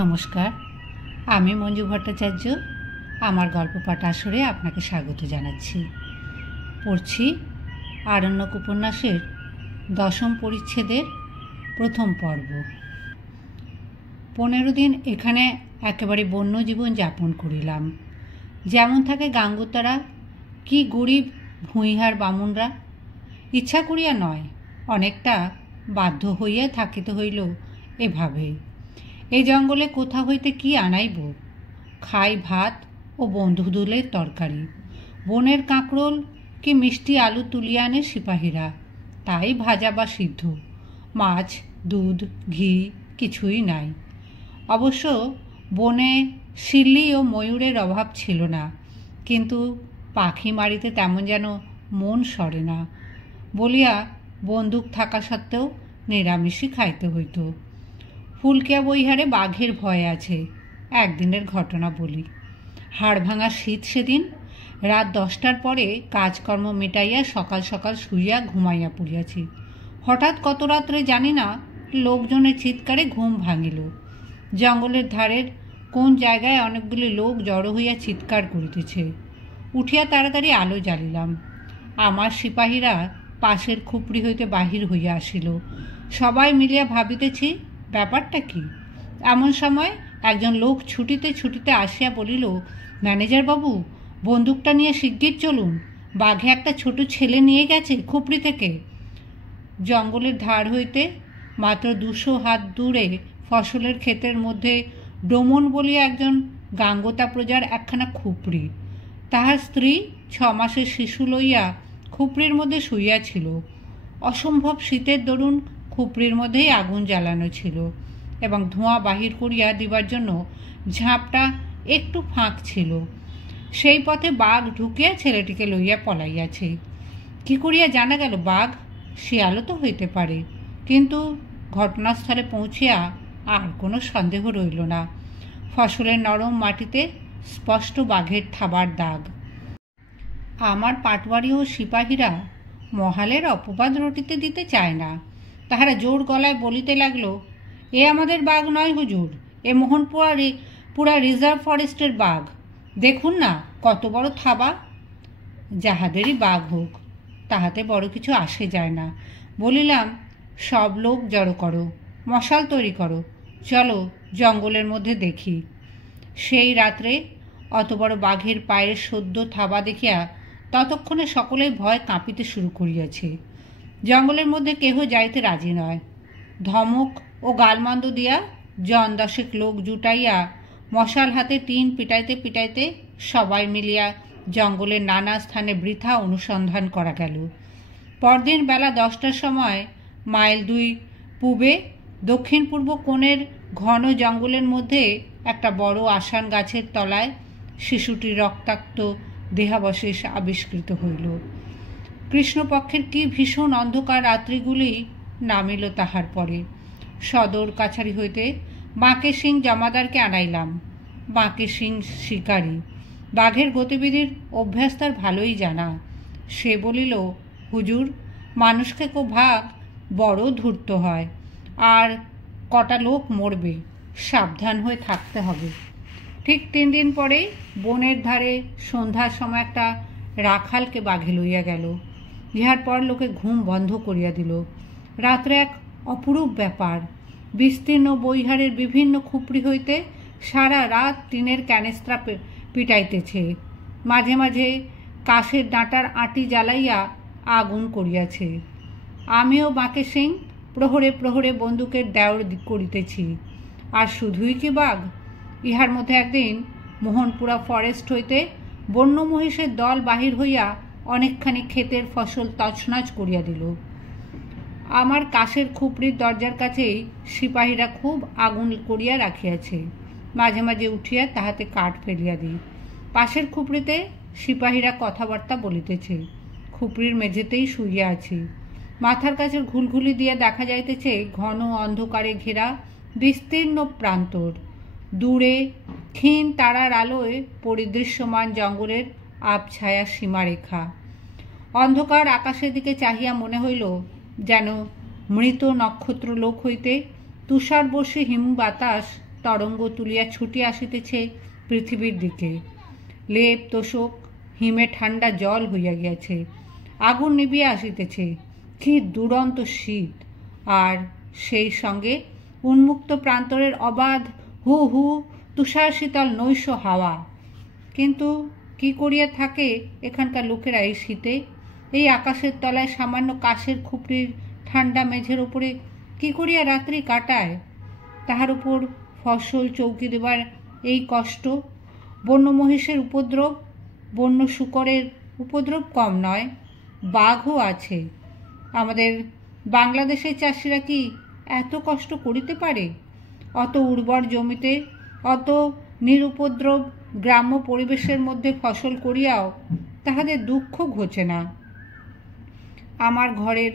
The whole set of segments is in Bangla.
নমস্কার, আমি মঞ্জু ভট্টাচার্য। আমার গল্প পাঠ আসরে আপনাকে স্বাগত জানাচ্ছি। পড়ছি আরণ্যক উপন্যাসের 10ম পরিচ্ছেদের প্রথম পর্ব। 15 দিন এখানে একেবারে বন্য জীবন যাপন করিলাম। যেমন থাকে গাঙ্গোতারা, কি গরিব ভূঁইহার বামুনরা। ইচ্ছা করিয়া নয়, অনেকটা বাধ্য হইয়া থাকিতে হইল এভাবে। এই জঙ্গলে কোথা হইতে কি আনাইব? খাই ভাত ও বন্ধুদুলের তরকারি। বনের কাঁকরোল কি মিষ্টি আলু তুলিয়া আনে সিপাহীরা, তাই ভাজা বা সিদ্ধ। মাছ, দুধ, ঘি কিছুই নাই। অবশ্য বনে শিল্লি ও ময়ূরের অভাব ছিল না, কিন্তু পাখি মারিতে তেমন যেন মন সরে না বলিয়া বন্দুক থাকা সত্ত্বেও নিরামিষই খাইতে হইত। ফুলকিয়া বৈহারে বাঘের ভয় আছে। একদিনের ঘটনা বলি। হাড় ভাঙা শীত সেদিন। রাত 10টার পরে কাজকর্ম মেটাইয়া সকাল সকাল শুইয়া ঘুমাইয়া পড়িয়াছি। হঠাৎ কত রাত্রে জানি না, লোকজনের চিৎকারে ঘুম ভাঙিল। জঙ্গলের ধারের কোন জায়গায় অনেকগুলি লোক জড়ো হইয়া চিৎকার করিতেছে। উঠিয়া তাড়াতাড়ি আলো জ্বালিলাম। আমার সিপাহীরা পাশের খুপড়ি হইতে বাহির হইয়া আসিল। সবাই মিলিয়া ভাবিতেছি ব্যাপারটা কি। এমন সময় একজন লোক ছুটিতে ছুটিতে আসিয়া বলিল, ম্যানেজার বাবু, বন্দুকটা নিয়ে শিগগির চলুন, বাঘে একটা ছোট ছেলে নিয়ে গেছে খুপড়ি থেকে। জঙ্গলের ধার হইতে মাত্র 200 হাত দূরে ফসলের ক্ষেতের মধ্যে ডোমন বলিয়া একজন গাঙ্গোতা প্রজার একখানা খুপড়ি। তাহার স্ত্রী 6 মাসের শিশু লইয়া খুপড়ির মধ্যে শুইয়াছিল। অসম্ভব শীতের দরুন খুপড়ির মধ্যেই আগুন জ্বালানো ছিল এবং ধোঁয়া বাহির করিয়া দিবার জন্য ঝাঁপটা একটু ফাঁক ছিল। সেই পথে বাঘ ঢুকিয়া ছেলেটিকে লইয়া পলাইয়াছে। কি করিয়া জানা গেল বাঘ? শিয়ালও তো হইতে পারে, কিন্তু ঘটনাস্থলে পৌঁছিয়া আর কোনো সন্দেহ রইল না। ফসলের নরম মাটিতে স্পষ্ট বাঘের থাবার দাগ। আমার পাটওয়ারি ও সিপাহীরা মহালের অপবাদ রটিতে দিতে চায় না। তাহারা জোর গলায় বলিতে লাগলো, এ আমাদের বাঘ নয় হুজুর, এ মোহনপুরা রিজার্ভ ফরেস্টের বাঘ। দেখুন না কত বড় থাবা। যাহাদেরই বাঘ হোক, তাহাতে বড় কিছু আসে যায় না। বলিলাম, সব লোক জড়ো করো, মশাল তৈরি করো, চলো জঙ্গলের মধ্যে দেখি। সেই রাত্রে অত বড় বাঘের পায়ের সদ্য থাবা দেখিয়া ততক্ষণে সকলেই ভয় কাঁপিতে শুরু করিয়াছে। জঙ্গলের মধ্যে কেহ যাইতে রাজি নয়। ধমক ও গালমন্দ দিয়া 10 লোক জুটাইয়া মশাল হাতে টিন পিটাইতে পিটাইতে সবাই মিলিয়া জঙ্গলের নানা স্থানে বৃথা অনুসন্ধান করা গেল। পরদিন বেলা 10টার সময় মাইল 2 পূবে দক্ষিণ পূর্ব কোণের ঘন জঙ্গলের মধ্যে একটা বড় আসান গাছের তলায় শিশুটির রক্তাক্ত দেহাবশেষ আবিষ্কৃত হইল। কৃষ্ণপক্ষের কি ভীষণ অন্ধকার রাত্রিগুলি নামিল তাহার পরে। সদর কাছারি হইতে বাঁকে সিং জমাদারকে আনাইলাম। বাঁকে সিং শিকারী, বাঘের গতিবিধির অভ্যাস তার ভালোই জানা। সে বলিল, হুজুর, মানুষকে ভাগ বড় ধূর্ত হয়, আর কটা লোক মরবে, সাবধান হয়ে থাকতে হবে। ঠিক 3 দিন পরেই বনের ধারে সন্ধ্যার সময় একটা রাখালকে বাঘে লইয়া গেল। ইহার পর লোকে ঘুম বন্ধ করিয়া দিল। রাত্রে এক অপরূপ ব্যাপার। বিস্তীর্ণ বৈহারের বিভিন্ন খুপড়ি হইতে সারা রাত টিনের ক্যানেস্ত্রা পিটাইতেছে। মাঝে মাঝে কাশের ডাঁটার আঁটি জ্বালাইয়া আগুন করিয়াছে। আমিও বাঁকে সিং প্রহরে প্রহরে বন্দুকের দেওর করিতেছি। আর শুধুই কি বাঘ, ইহার মধ্যে একদিন মোহনপুরা ফরেস্ট হইতে বন্য মহিষের দল বাহির হইয়া অনেকখানি ক্ষেতের ফসল তছনছ করিয়া দিল। আমার কাশের খুপড়ির দরজার কাছেই সিপাহীরা খুব আগুন করিয়া রাখিয়াছে। মাঝে মাঝে উঠিয়া তাহাতে কাঠ ফেলিয়া দিই। পাশের খুপড়িতে সিপাহীরা কথাবার্তা বলিতেছে। খুপড়ির মেঝেতেই শুইয়া আছি। মাথার কাছে ঘুলঘুলি দিয়ে দেখা যাইতেছে ঘন অন্ধকারে ঘেরা বিস্তীর্ণ প্রান্তর। দূরে ক্ষীণ তারার আলোয় পরিদৃশ্যমান জঙ্গলের আবছায়া সীমারেখা। অন্ধকার আকাশের দিকে চাহিয়া মনে হইল যেন মৃত নক্ষত্র লোক হইতে তুষার বর্ষী হিম বাতাস তরঙ্গ তুলিয়া ছুটিয়া আসিতেছে পৃথিবীর দিকে। লেপ তোষক হিমে ঠান্ডা জল হইয়া গিয়াছে, আগুন নিবিয়া আসিতেছে। কি দুরন্ত শীত, আর সেই সঙ্গে উন্মুক্ত প্রান্তরের অবাধ হু হু তুষার শীতল নৈশ হাওয়া। কিন্তু কি করিয়া থাকে এখানকার লোকেরা এই শীতে? এই আকাশের তলায় সামান্য কাশের খুপড়ির ঠান্ডা মেঝের উপরে কি করিয়া রাত্রি কাটায়? তাহার উপর ফসল চৌকি দেবার এই কষ্ট। বন্য মহিষের উপদ্রব, বন্য শূকরের উপদ্রব কম নয়, বাঘও আছে। আমাদের বাংলাদেশের চাষিরা কি এত কষ্ট করিতে পারে? অত উর্বর জমিতে, অত নিরুপদ্রব গ্রাম্য পরিবেশের মধ্যে ফসল করিয়াও তাহাদের দুঃখ ঘোচে না। আমার ঘরের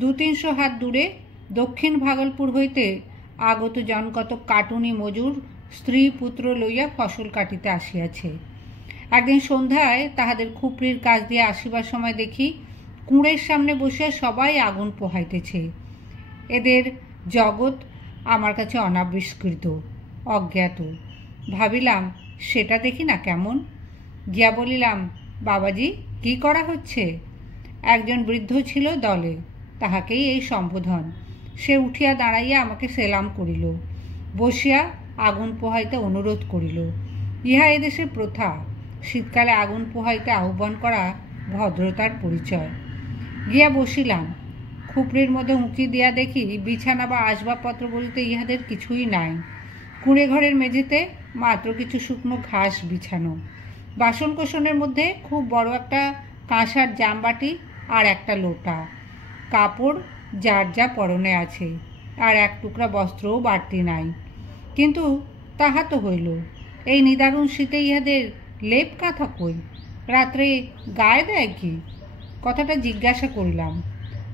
200-300 হাত দূরে দক্ষিণ ভাগলপুর হইতে আগত জনকতক কাটুনি মজুর স্ত্রী পুত্র লইয়া ফসল কাটিতে আসিয়াছে। একদিন সন্ধ্যায় তাহাদের খুপড়ির কাজ দিয়ে আসিবার সময় দেখি কুঁড়ের সামনে বসিয়া সবাই আগুন পোহাইতেছে। এদের জগৎ আমার কাছে অনাবিষ্কৃত, অজ্ঞাত। ভাবিলাম সেটা দেখি না কেমন। গিয়া বলিলাম, বাবাজি, কি করা হচ্ছে? একজন বৃদ্ধ ছিল দলে, তাহাকেই এই সম্বোধন। সে উঠিয়া দাঁড়াইয়া আমাকে সেলাম করিল, বসিয়া আগুন পোহাইতে অনুরোধ করিল। ইহা এদেশের প্রথা, শীতকালে আগুন পোহাইতে আহ্বান করা ভদ্রতার পরিচয়। গিয়া বসিলাম। খুপড়ির মধ্যে উঁকি দিয়া দেখি বিছানা বা আসবাবপত্র বলিতে ইহাদের কিছুই নাই। কুঁড়ে ঘরের মেঝেতে মাত্র কিছু শুকনো ঘাস বিছানো। বাসনকোসনের মধ্যে খুব বড় একটা কাঁসার জামবাটি আর একটা লোটা। কাপড় যার যা পরনে আছে, আর এক টুকরা বস্ত্রও বাড়তি নাই। কিন্তু তাহা তো হইল, এই নিদারুণ শীতে ইহাদের লেপ কাঁথা কই? রাত্রে গায়ে দেয় কি? কথাটা জিজ্ঞাসা করিলাম।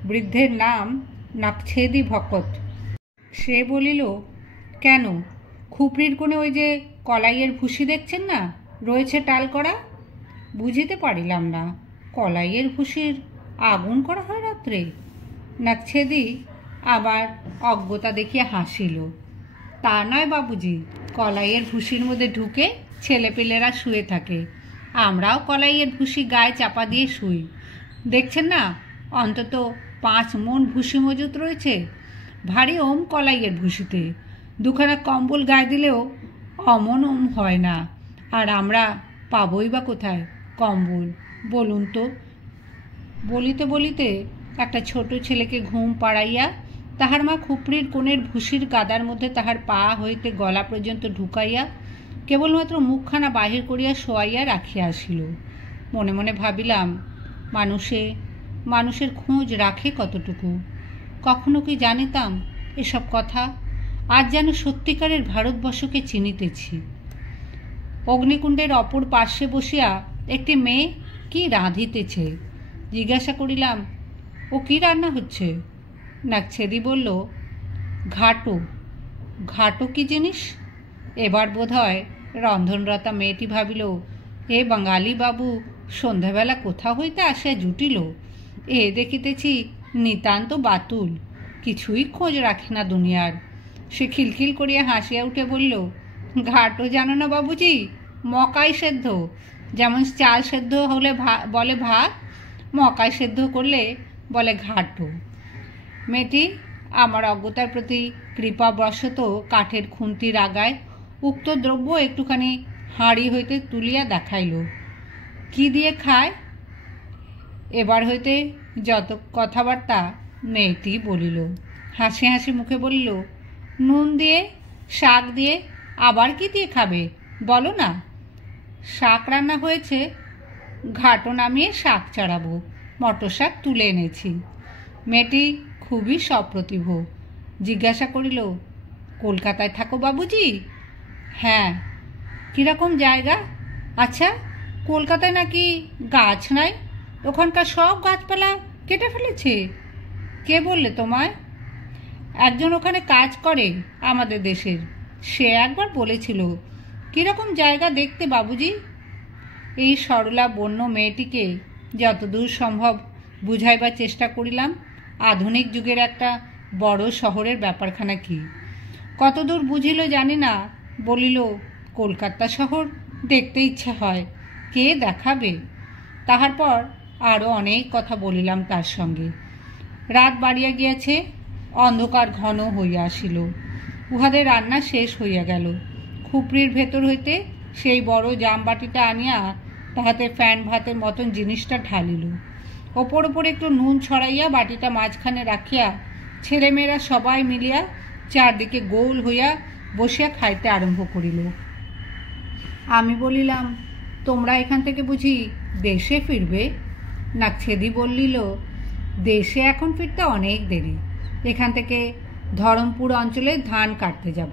বৃদ্ধের নাম নাকছেদি ভকত। সে বলিল, কেন, খুপড়ির কোণে ওই যে কলাইয়ের ভুসি দেখছেন না, রয়েছে টাল করা? বুঝিতে পারিলাম না, কলাইয়ের ভুসির আগুন করা হয় রাত্রে? নাকছেদি আবার অজ্ঞতা দেখিয়া হাসিল। তা নয় বাবুজি, কলাইয়ের ভুসির মধ্যে ঢুকে ছেলেপেলেরা শুয়ে থাকে, আমরাও কলাইয়ের ভুসি গায়ে চাপা দিয়ে শুই। দেখছেন না, অন্তত 5 মণ ভুসি মজুত রয়েছে। ভারী ওম কলাইয়ের ভুসিতে, দুখানা কম্বল গায়ে দিলেও অমন ওম হয় না। আর আমরা পাবই বা কোথায় কম্বল, বলুন তো? বলিতে বলিতে একটা ছোট ছেলেকে ঘুম পাড়াইয়া তাহার মা খুপড়ির কোণের ভুসির গাদার মধ্যে তাহার পা হইতে গলা পর্যন্ত ঢুকাইয়া কেবলমাত্র মুখখানা বাহির করিয়া শোয়াইয়া রাখিয়া আসিল। মনে মনে ভাবিলাম, মানুষের খোঁজ রাখে কতটুকু? কখনো কি জানিতাম এসব কথা? আজ যেন সত্যিকারের ভারতবর্ষকে চিনিতেছি। অগ্নিকুণ্ডের অপর পার্শ্বে বসিয়া একটি মেয়ে কি রাঁধিতেছে। জিজ্ঞাসা করিলাম, ও কি রান্না হচ্ছে? নাকছেদি বলল, ঘাটো। ঘাটো কি জিনিস? এবার বোধ হয় রন্ধনরতা মেয়েটি ভাবিল, এ বাঙালি বাবু সন্ধ্যাবেলা কোথা হইতে আসিয়া জুটিল, এ দেখিতেছি নিতান্ত বাতুল, কিছুই খোঁজ রাখে না দুনিয়ার। সে খিলখিল করিয়া হাসিয়া উঠে বলল, ঘাটো জানো না বাবুজি, মকাই সেদ্ধ। যেমন চাল সেদ্ধ হলে বলে ভাত, মকাই সেদ্ধ করলে বলে ঘাটো। মেয়েটি আমার অজ্ঞতার প্রতি কৃপাবশত কাঠের খুন্তির আগায় উক্ত দ্রব্য একটুখানি হাঁড়ি হইতে তুলিয়া দেখাইল। কি দিয়ে খায়? এবার হইতে যত কথাবার্তা মেয়েটি বলিল। হাসি হাসি মুখে বলিল, নুন দিয়ে, শাক দিয়ে, আবার কি দিয়ে খাবে বলো না? শাক রান্না হয়েছে, ঘাটো নামিয়ে শাক চড়াবো, মটর শাক তুলে এনেছি। মেয়েটি খুবই সপ্রতিভ। জিজ্ঞাসা করিল, কলকাতায় থাকো বাবুজি? হ্যাঁ। কীরকম জায়গা? আচ্ছা, কলকাতায় নাকি গাছ নাই, ওখানকার সব গাছপালা কেটে ফেলেছে। কে বললে তোমায়? একজন ওখানে কাজ করে আমাদের দেশের, সে একবার বলেছিল। কীরকম জায়গা দেখতে বাবুজি? এই সরলা বন্য মেয়েটিকে যতদূর সম্ভব বুঝাইবার চেষ্টা করিলাম আধুনিক যুগের একটা বড় শহরের ব্যাপারখানা কি। কতদূর বুঝিল জানি না, বলিল, কলকাতা শহর দেখতে ইচ্ছে হয়, কে দেখাবে। তাহার পর আরও অনেক কথা বলিলাম তার সঙ্গে। রাত বাড়িয়া গিয়াছে, অন্ধকার ঘন হইয়া আসিল। উহাদের রান্না শেষ হইয়া গেল। খুপড়ির ভেতর হইতে সেই বড় জামবাটিটা আনিয়া তাহাতে ফ্যান ভাতের মতন জিনিসটা ঢালিল। ওপর ওপর একটু নুন ছড়াইয়া বাটিটা মাঝখানে রাখিয়া ছেলেমেয়েরা সবাই মিলিয়া চারদিকে গোল হইয়া বসিয়া খাইতে আরম্ভ করিল। আমি বলিলাম, তোমরা এখান থেকে বুঝি দেশে ফিরবে? নাকছেদি বললিল, দেশে এখন ফিরতে অনেক দেরি। এখান থেকে ধরমপুর অঞ্চলে ধান কাটতে যাব।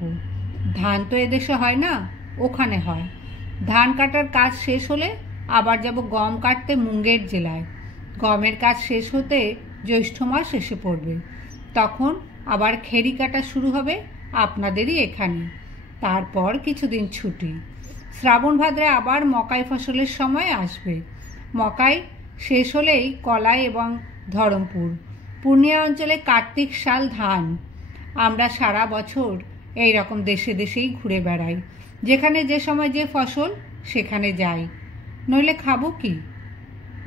ধান তো এদেশে হয় না, ওখানে হয়। ধান কাটার কাজ শেষ হলে আবার যাব গম কাটতে মুঙ্গের জেলায়। গমের কাজ শেষ হতে জ্যৈষ্ঠ মাস এসে পড়বে। তখন আবার খেরি কাটা শুরু হবে আপনাদেরই এখানে। তারপর কিছুদিন ছুটি। শ্রাবণ ভাদ্রে আবার মকাই ফসলের সময় আসবে। মকাই শেষ হলেই কলাই এবং ধরমপুর। পূর্ণিয়া অঞ্চলে কার্তিক সাল ধান। আমরা সারা বছর এই রকম দেশে দেশেই ঘুরে বেড়াই। যেখানে যে সময় যে ফসল সেখানে যাই, নইলে খাবো কি?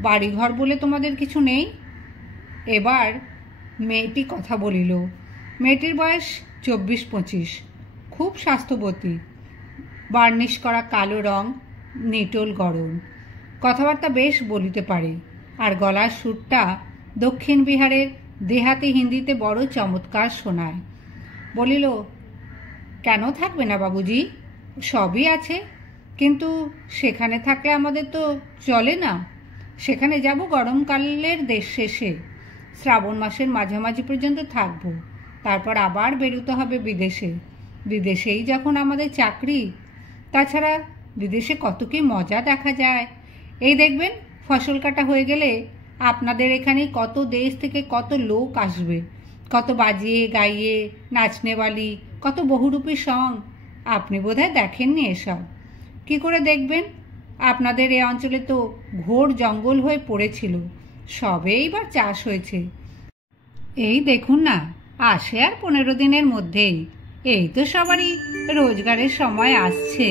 বাড়িঘর বলে তোমাদের কিছু নেই? এবার মেয়েটি কথা বলিল। মেয়েটির বয়স 24-25, খুব স্বাস্থ্যবতী, বার্নিশ করা কালো রং, নিটোল গড়ন, কথাবার্তা বেশ বলিতে পারে। আর গলার সুরটা দক্ষিণ বিহারের দেহাতি হিন্দিতে বড় চমৎকার শোনায়। বলিল, কেন থাকবে না বাবুজি, সবই আছে, কিন্তু সেখানে থাকলে আমাদের তো চলে না। সেখানে যাব গরমকালের দেশ শেষে, শ্রাবণ মাসের মাঝামাঝি পর্যন্ত থাকবো। তারপর আবার বেরোতে হবে বিদেশে। বিদেশেই যখন আমাদের চাকরি। তাছাড়া বিদেশে কত কি মজা দেখা যায়। এই দেখবেন, ফসল কাটা হয়ে গেলে আপনাদের এখানে কত দেশ থেকে কত লোক আসবে, কত বাজিয়ে গাইয়ে নাচনেওয়ালি, কত বহুরূপী সং। আপনি বোধহয় দেখেননি এসব। কি করে দেখবেন? আপনাদের এই অঞ্চলে তো ঘোর জঙ্গল হয়ে পড়েছিল, সবে এইবার চাষ হয়েছে। এই দেখুন না, আসে আর 15 দিনের মধ্যেই। এই তো সবারই রোজগারের সময় আসছে।